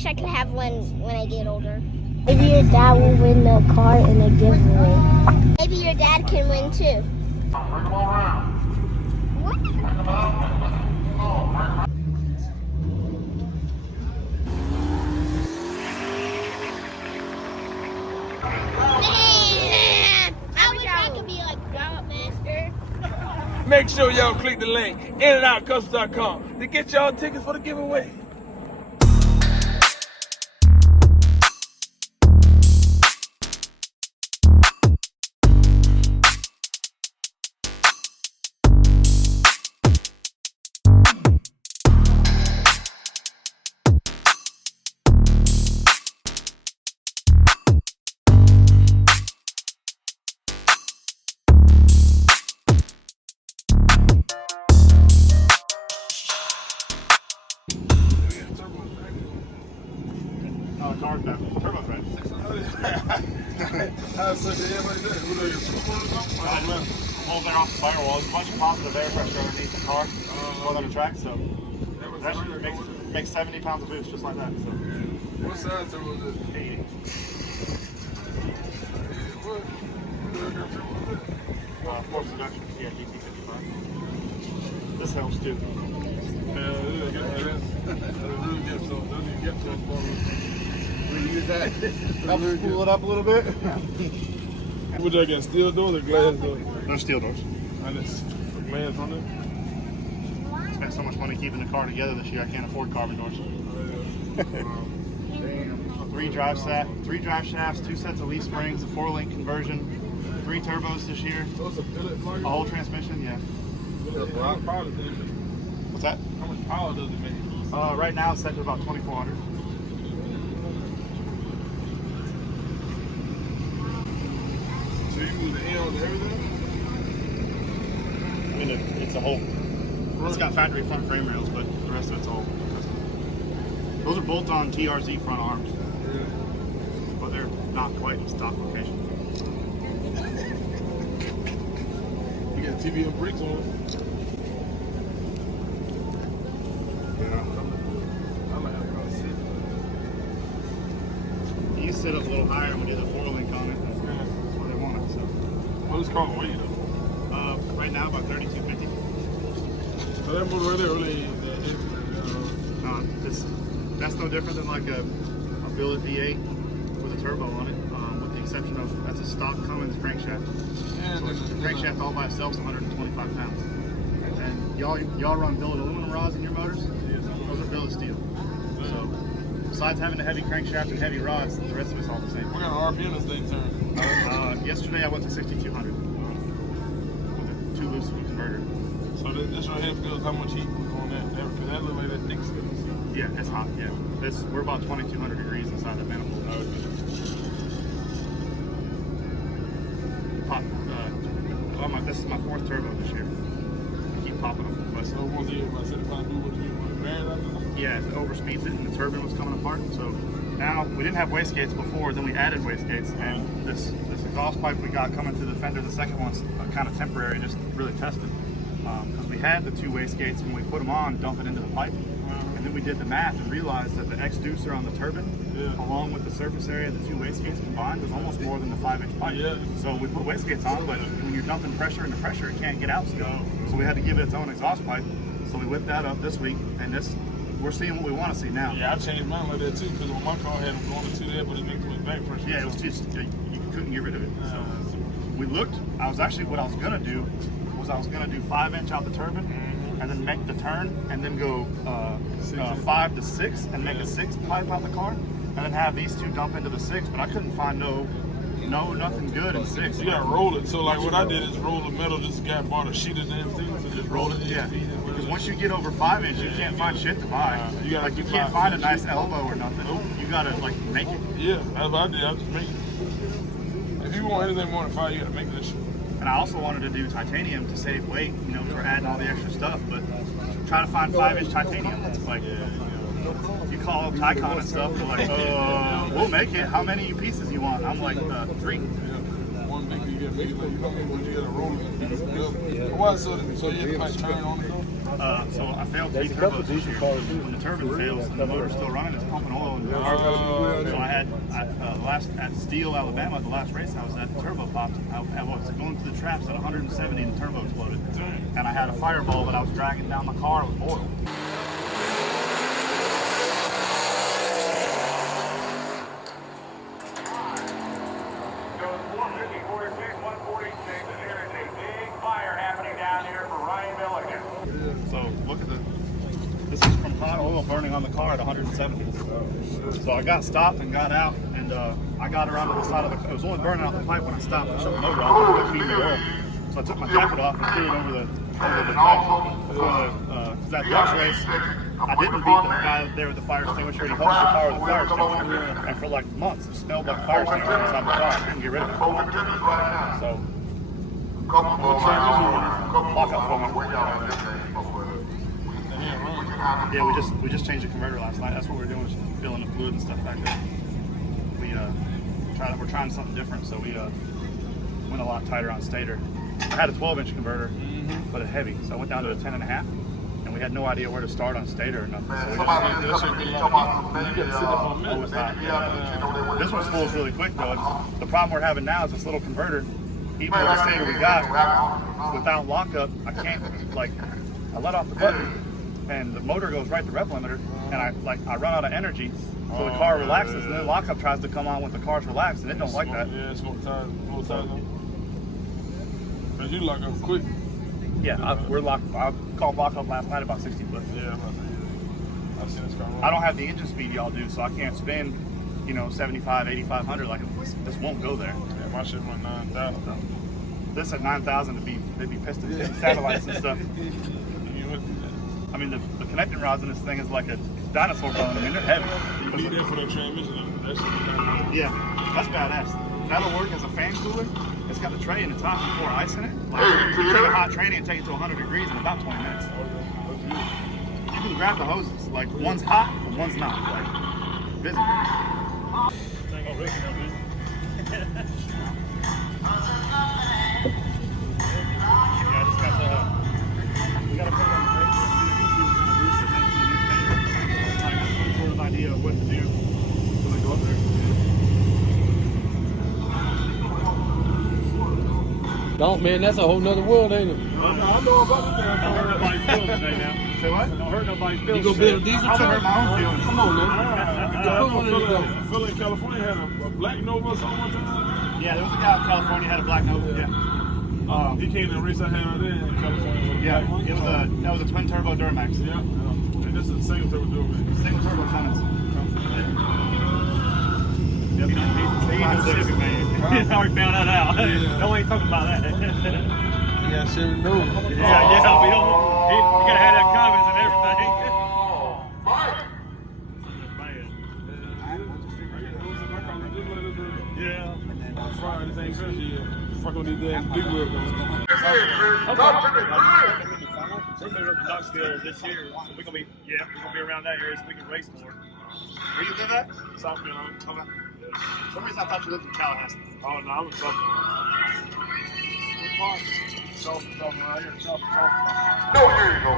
wish I could have one when I get older. Maybe your dad will win the car in a giveaway. Maybe your dad can win too. I wish I could be like Donkmaster. Make sure y'all click the link, InAndOutCustoms.com, to get y'all tickets for the giveaway. Turbo's right. Pulls air off the firewall. There's a bunch of positive air pressure underneath the car more than a track, so that makes 70 pounds of boost just like that. So. What size turbo is it? 80. Force induction, yeah, GT55. This helps too. We use that. Help spool it up a little bit. What y'all got, steel doors or glass doors? No steel doors. And it's glass on it? Spent so much money keeping the car together this year, I can't afford carbon doors. Three drive shafts, 2 sets of leaf springs, a 4-link conversion, 3 turbos this year, a whole transmission, yeah. What's that? How much power does it make? Right now it's set to about 2,400. So you move the L and everything? I mean, it's a whole. It's got factory front frame rails, but the rest of it's all custom. Those are bolt-on TRZ front arms, but they're not quite in stock location. You got TBM brakes on it. You sit up a little higher when we did the 4-link on it. That's what they wanted. So. What is car weight though? Right now about 3,250. So that motor right there really That's no different than like a billet V8 with a turbo on it, with the exception of that's a stock Cummins crankshaft. Yeah, so the crankshaft all by itself is 125 pounds. And y'all run billet aluminum rods in your motors? Those are billet steel. So besides having the heavy crankshaft and heavy rods, the rest of it's all the same. What kind of RPM this thing turn? Yesterday I went to 6,200 with a 2-loose converter. So this right here feels how much heat on that? Because that looks like that thick stuff. Yeah, it's hot. Yeah, we're about 2,200 degrees inside the manifold. This is my 4th turbo this year. I keep popping them. So once a year, about 75 what you want? Yeah, it overspeeds it, and the turbine was coming apart. So now we didn't have wastegates before. Then we added wastegates, and this exhaust pipe we got coming through the fender, the second one's kind of temporary, just really tested. Because we had the 2 wastegates when we put them on, dump it into the pipe. And then we did the math and realized that the exducer on the turbine, along with the surface area of the 2 wastegates combined, was almost more than the 5-inch pipe. Yeah. So we put wastegates on, but when you're dumping pressure into pressure, it can't get out still. So we had to give it its own exhaust pipe. So we whipped that up this week, and we're seeing what we want to see now. Yeah, I changed mine like that too, because when my car had them going to there, but it makes it back pressure. Yeah, it was just, you couldn't get rid of it. So we looked, what I was going to do was 5-inch out the turbine, and then make the turn, and then go 5 to 6, and make a 6 pipe out the car, and then have these 2 dump into the 6. But I couldn't find nothing good in 6. You gotta roll it. So like what I did is roll the metal. This guy bought a sheet of damn thing, so just roll it. Yeah. Because once you get over 5-inch, you can't find shit to buy. You can't find a nice elbow or nothing. You gotta make it. Yeah, that's what I did. I just make it. If you want anything more than 5, you gotta make that shit. And I also wanted to do titanium to save weight, for adding all the extra stuff, but try to find 5-inch titanium. It's like, you call up Tycon and stuff, they're like, we'll make it. How many pieces you want? I'm like, 3. One big you get maybe like you gotta roll it. Why so you have to turn on it though? So I failed 3 turbos this year. When the turbine fails and the motor's still running, it's pumping oil in the car. So I had at Steele, Alabama, the last race I was at, the turbo popped. I was going through the traps at 170 and the turbo exploded. And I had a fireball that I was dragging down my car with oil. So look at this is from hot oil burning on the car at 170. So I got stopped and got out, and I got around to the side of the car. It was only burning out the pipe when I stopped. I shut the motor off and feed the oil. So I took my jacket off and threw it over the pipe. Because that Dutch race, I didn't beat the guy there with the fire extinguisher. He hosed the car with a fire extinguisher. And for like months, it smelled like fire extinguisher inside the car. I couldn't get rid of it. So, lockout formula. Yeah, we just changed the converter last night. That's what we're doing, is filling the fluid and stuff back there. We're trying something different, so we went a lot tighter on stator. I had a 12-inch converter, but it's heavy, so I went down to a 10.5, and we had no idea where to start on stator or nothing. So this one spools really quick though. And the problem we're having now is this little converter. Even with the stator we got, without lockup, I can't I let off the button. And the motor goes right to rep limiter, and I run out of energy, so the car relaxes, and then lockup tries to come on when the car's relaxed, and it don't like that. Yeah, it's more time. Cause you lock up quick. Yeah, we're locked. I called lockup last night about 60 foot. Yeah, I've seen this car. I don't have the engine speed y'all do, so I can't spin, 75, 8,500. Like this won't go there. Yeah, my shit went 9,000. This at 9,000 they'd be pistons and satellites and stuff. I mean, the connecting rods in this thing is like a dinosaur bone. I mean, they're heavy. You need that for the transmission. Yeah, that's badass. That'll work as a fan cooler. It's got a tray in the top and pour ice in it. You take a hot training and take it to 100 degrees in about 20 minutes. You can grab the hoses. Like, one's hot, but one's not. Visibly. Yeah, I just got we got to put it on the brake. Sort of idea of what to do when we go up there. Don't, man, that's a whole nother world, ain't it? I know about the damn Don't hurt nobody's feelings today now. Say what? Don't hurt nobody's feelings. You gonna build a diesel I'm gonna truck? hurt my own feelings. Come on, man. Phil in California had a black Nova or something one time. Yeah, there was a guy in California had a black Nova. Yeah. He came to a race I had out there in California. Yeah, that was a twin turbo Duramax. Yeah. And this is a single turbo Duramax. Single turbo Cummins. Yep. He knows Civic, man. He already found that out. No one ain't talking about that. Yeah, sure know. Yeah, we gotta have that Cummins and everything. Yeah. Friday, this ain't crazy. Fuck with these damn big wheels. We're moving up to Knoxville this year, so we're gonna be around that area so we can race more. Where you live at? South Carolina. Okay. For some reason I thought you lived in Tallahassee. Oh no, I'm in South Carolina. Right here, South. No, here you go.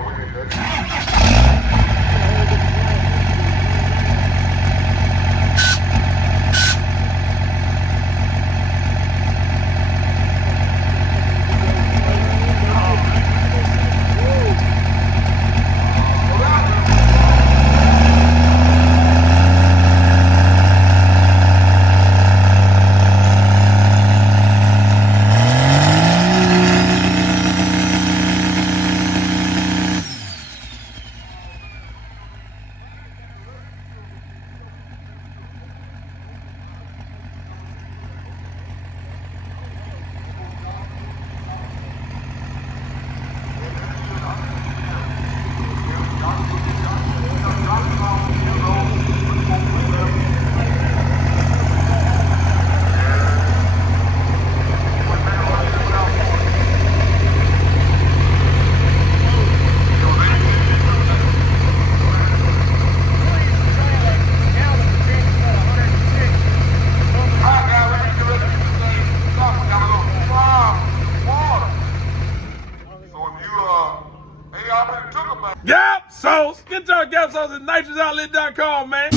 Get y'all gap sauce at nitrosoutlet.com, man.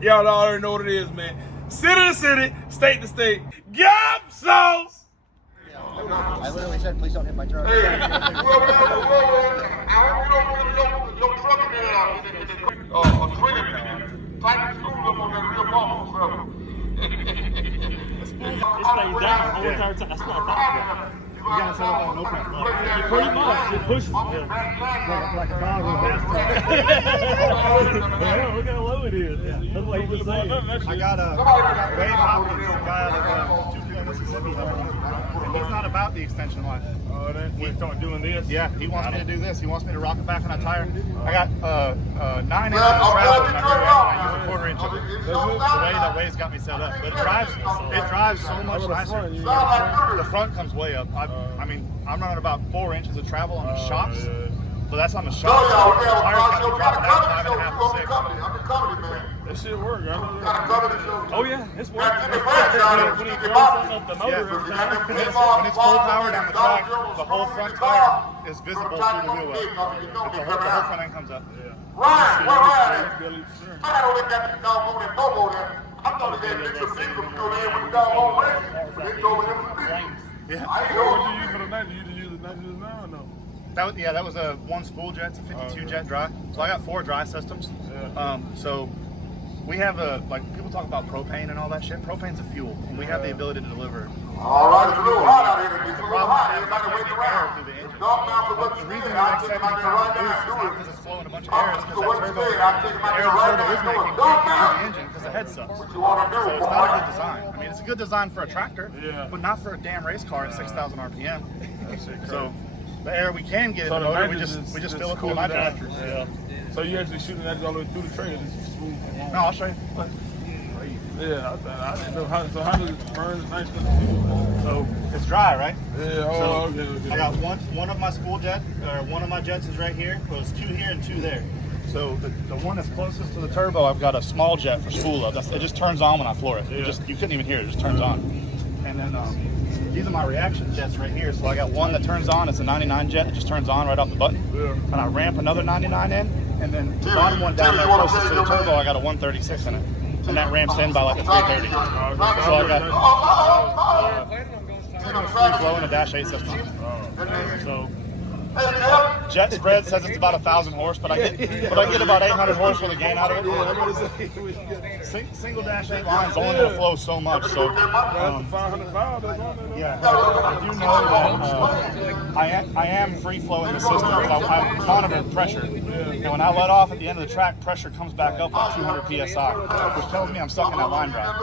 Y'all already know what it is, man. City to city, state to state. Gap sauce! I literally said, please don't hit my truck. You gotta set up on an open floor. Pretty much, it pushes like a dog with a bathtub. Look how low it is. That's what he was saying. I got Wade Hopkins, a guy out of Tupelo, Mississippi, helping us. And he's not about the extension life. Oh, he's doing this? Yeah, he wants me to do this. He wants me to rock it back on a tire. I got 9 inches of travel in my rear end. I use a 1/4 inch of it. The way that Wade's got me set up. But it drives so much nicer. The front comes way up. I mean, I'm running about 4 inches of travel on the shocks. But that's on the shocks. The tires got to be dropping down 5.5 to 6. That shit work, right? Oh yeah, it's working. When he goes up the motor every time. When it's full power down the track, the whole front tire is visible through the wheel well. The whole front end comes up. Right. I don't let that dog over that bobo there. I thought he had an extra vehicle to go in with the dog on racing. But they told me them to Yeah. I ain't What know. did you use for the night? Did you use the nitrous now or no? That was a 1 spool jet. It's a 52 jet dry. So I got 4 dry systems. So we have people talk about propane and all that shit. Propane's a fuel, and we have the ability to deliver. All right, it's a little hot out here. It's a The little problem hot. is Everybody that waiting the air around. through the engine. Donkmaster, what The you reason said, we I make take 70 my pounds right of boost is now. not because it's flowing a bunch of air. It's because What that you turbo, said, I take my the air the right turbo is now. making can't get through the engine because the head sucks. What you want to do, So it's not a good design. I mean, it's a good design for a tractor, Yeah. but not for a damn race car at 6,000 RPM. So the air we can get in So the the motor, we nitrous just is fill it full cool of down. nitrous. Yeah. So you actually shooting that all the way through the trailer? It's smooth. No, I'll show you. Yeah, I didn't know how. So how does it burn the nitrous? So it's dry, right? Yeah. So Okay. I got one of my spool jet, or one of my jets is right here. Well, it's 2 here and 2 there. So the one that's closest to the turbo, I've got a small jet for spool up. It just turns on when I floor it. You couldn't even hear it. It just turns on. And then these are my reaction jets right here. So I got one that turns on. It's a 99 jet. It just turns on right off the button. Yeah. And I ramp another 99 in, and then the bottom one down there closest to the turbo, I got a 136 in it. And that ramps in by like a 330. So I got free flow in a Dash 8 system. So jet spread says it's about 1,000 horse, but I get about 800 horse with a gain out of it. Single Dash 8 line's only going to flow so much. So yeah, I do know that I am free flowing the system. I monitor pressure, and when I let off at the end of the track, pressure comes back up like 200 psi, which tells me I'm stuck in that line drive.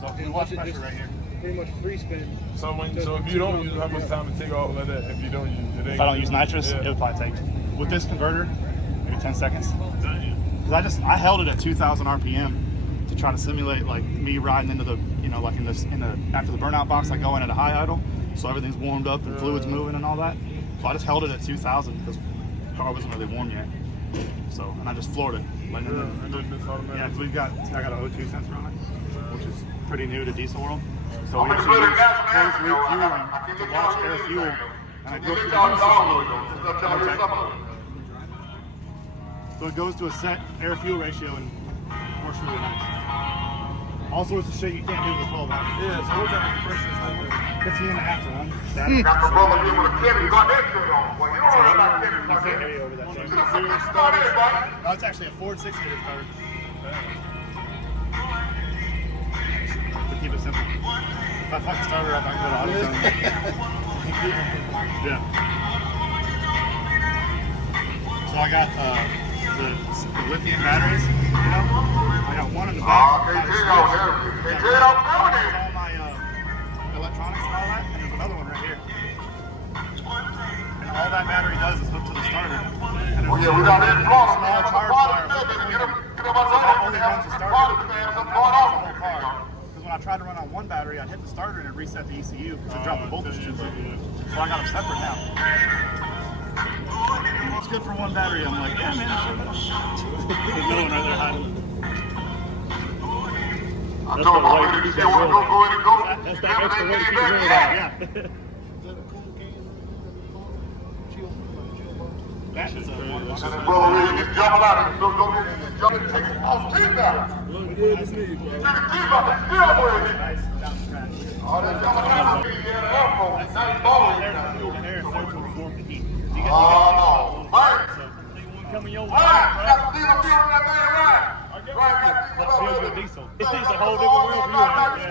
So you watch pressure right here. Pretty much free spin. So if you don't use it, how much time to take off like that? If you don't use it, If I don't use nitrous, it would probably take, with this converter, maybe 10 seconds. Because I held it at 2,000 RPM to try to simulate like me riding into the, like after the burnout box, I go in at a high idle, so everything's warmed up and fluids moving and all that. So I just held it at 2,000 because the car wasn't really warm yet. So, and I just floored it. Like, yeah, because I got an O2 sensor on it, which is pretty new to diesel world. So we actually use closed loop fueling to watch air fuel, and I go through the system. So it goes to a set air fuel ratio and works really nice. All sorts of shit you can't do with 12 hours. Yeah. So what kind of pressure is that? 15 and a half to 1. Got the brother here with a Kevin, you got that shit on. Well, you don't know about Kevin. You can't hear you over that thing. No, it's actually a Ford 6-liter starter. To keep it simple. If I fuck the starter up, I can go to AutoZone. Yeah. So I got the lithium batteries, I got one in the back. They did all all my electronics and all that, and there's another one right here. And all that battery does is hook to the starter. And Oh yeah, we got that small charge wire between them. So that only runs the starter. The whole car. Because when I tried to run on one battery, I'd hit the starter and it reset the ECU because it dropped the voltage too low. So I got them separate now. It's good for one battery. I'm like, yeah, man, sure. There's no one right there hiding. I told my lady, you want to go ahead and go? That's that extra way to keep it out. Yeah. That is a one. And then brother, you get jumping out of it. Don't get jumping, take it off team now. Look good as me, bro. Take the team out, they still wearing it. All that jumping out of it, you had an airport. Now you balling it now. The air filter will form the heat. Oh, no. Right. Coming your way. Right. Got the diesel fuel in that thing, right? Right, got the diesel fuel in it. Diesel. It's a whole different world view.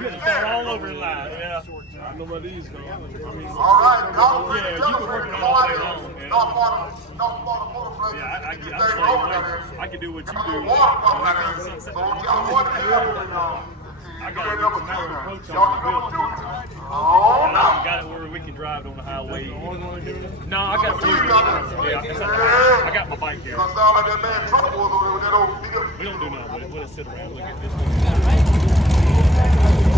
You have to start all over in line. Yeah. I know about these, though. I mean, All right, go. Yeah, you can work it all day long, man. Don't Motortrend. Yeah, I can do what you do. I got a number approach on the building. I got it where we can drive on the highway. No, I got two. Yeah, I got my bike here. We don't do nothing with it. We'll just sit around and look at this.